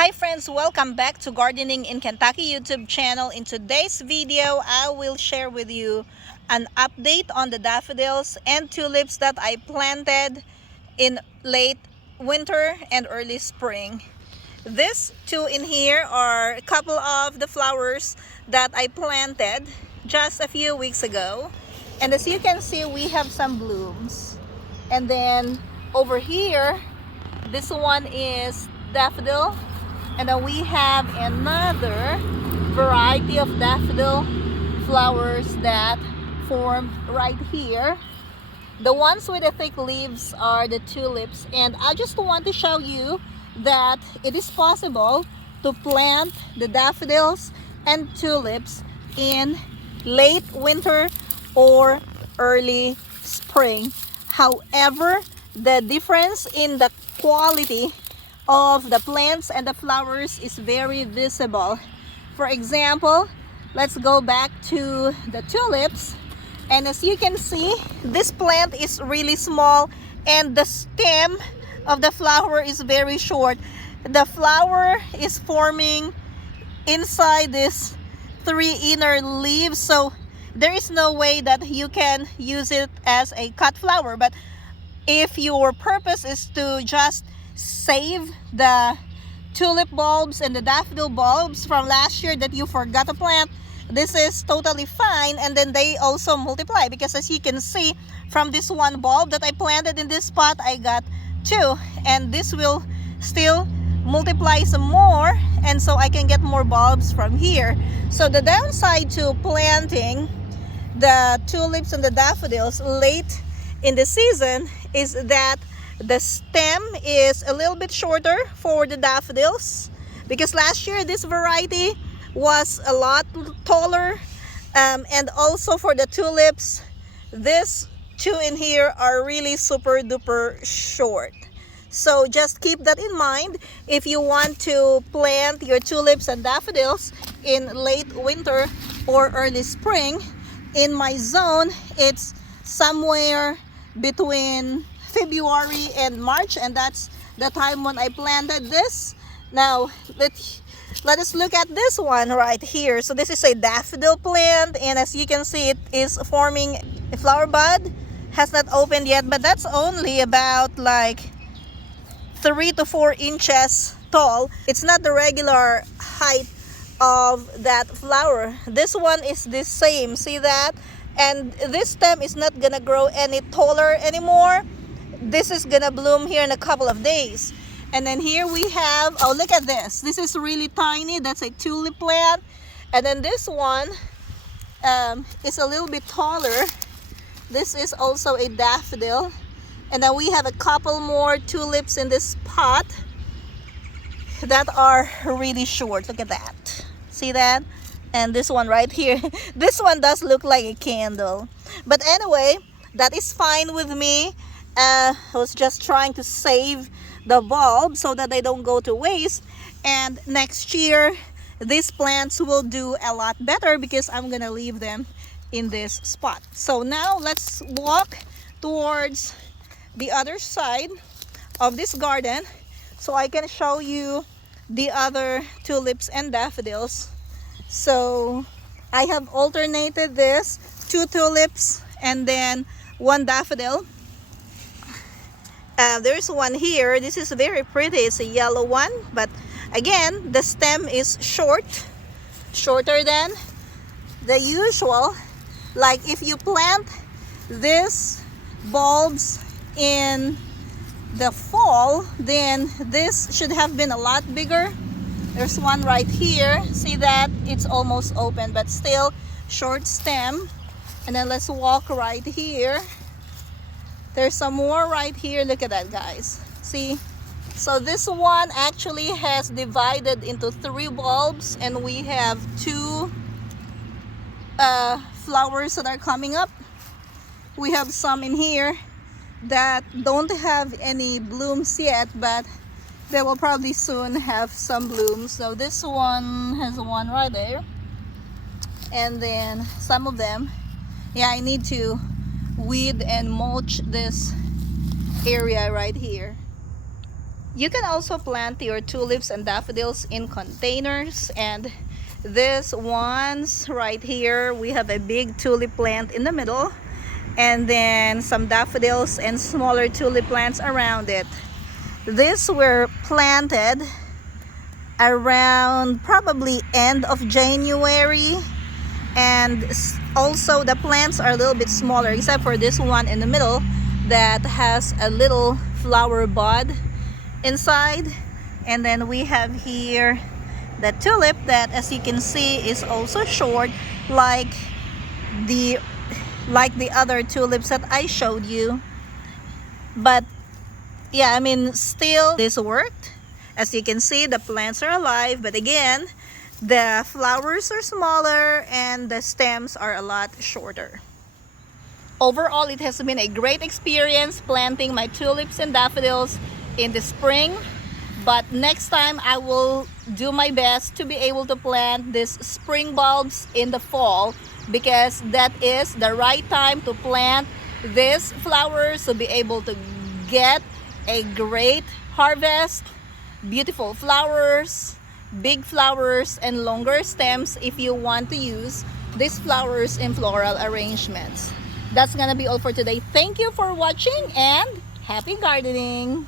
Hi friends, welcome back to Gardening in Kentucky YouTube channel. In today's video, I will share with you an update on the daffodils and tulips that I planted in late winter and early spring. These two in here are a couple of the flowers that I planted just a few weeks ago. And as you can see, we have some blooms. And then over here, this one is daffodil. And then we have another variety of daffodil flowers that form right here. The ones with the thick leaves are the tulips. And I just want to show you that it is possible to plant the daffodils and tulips in late winter or early spring. However, the difference in the quality of the plants and the flowers is very visible. For example, let's go back to the tulips, and as you can see, this plant is really small and the stem of the flower is very short. The flower is forming inside this three inner leaves, so there is no way that you can use it as a cut flower. But if your purpose is to just save the tulip bulbs and the daffodil bulbs from last year that you forgot to plant, this is totally fine. And then they also multiply, because as you can see from this one bulb that I planted in this spot, I got two, and this will still multiply some more, and so I can get more bulbs from here. So the downside to planting the tulips and the daffodils late in the season is that the stem is a little bit shorter for the daffodils, because last year this variety was a lot taller, and also for the tulips, these two in here are really super duper short. So just keep that in mind if you want to plant your tulips and daffodils in late winter or early spring. In my zone, it's somewhere between February and March, and that's the time when I planted this. Now let us look at this one right here. So this is a daffodil plant, and as you can see, it is forming a flower bud. Has not opened yet, but that's only about like 3 to 4 inches tall. It's not the regular height of that flower. This one is the same, see that? And this stem is not gonna grow any taller anymore. This is gonna bloom here in a couple of days. And then here we have, oh, look at this. This is really tiny. That's a tulip plant. And then this one is a little bit taller. This is also a daffodil. And then we have a couple more tulips in this pot that are really short. Look at that. See that? And this one right here. This one does look like a candle. But anyway, that is fine with me. I was just trying to save the bulb so that they don't go to waste. And next year, these plants will do a lot better because I'm gonna leave them in this spot. So now let's walk towards the other side of this garden so I can show you the other tulips and daffodils. So I have alternated this, 2 tulips and then 1 daffodil. There's one here. This is very pretty. It's a yellow one, but again, the stem is shorter than the usual. Like if you plant these bulbs in the fall, then this should have been a lot bigger. There's one right here. See that? It's almost open, but still short stem. And then let's walk right here. There's some more right here. Look at that, guys. See? So this one actually has divided into 3 bulbs, and we have 2 flowers that are coming up. We have some in here that don't have any blooms yet, but they will probably soon have some blooms. So this one has one right there, and then some of them, yeah, I need to weed and mulch this area right here. You can also plant your tulips and daffodils in containers, and these ones right here, we have a big tulip plant in the middle, and then some daffodils and smaller tulip plants around it. These were planted around probably end of January, and also the plants are a little bit smaller except for this one in the middle that has a little flower bud inside. And then we have here the tulip that, as you can see, is also short like the other tulips that I showed you. But yeah, I mean, still this worked. As you can see, the plants are alive, but again, the flowers are smaller and the stems are a lot shorter. Overall, it has been a great experience planting my tulips and daffodils in the spring, but next time I will do my best to be able to plant these spring bulbs in the fall, because that is the right time to plant these flowers to be able to get a great harvest, beautiful flowers, big flowers, and longer stems if you want to use these flowers in floral arrangements. That's gonna be all for today. Thank you for watching and happy gardening!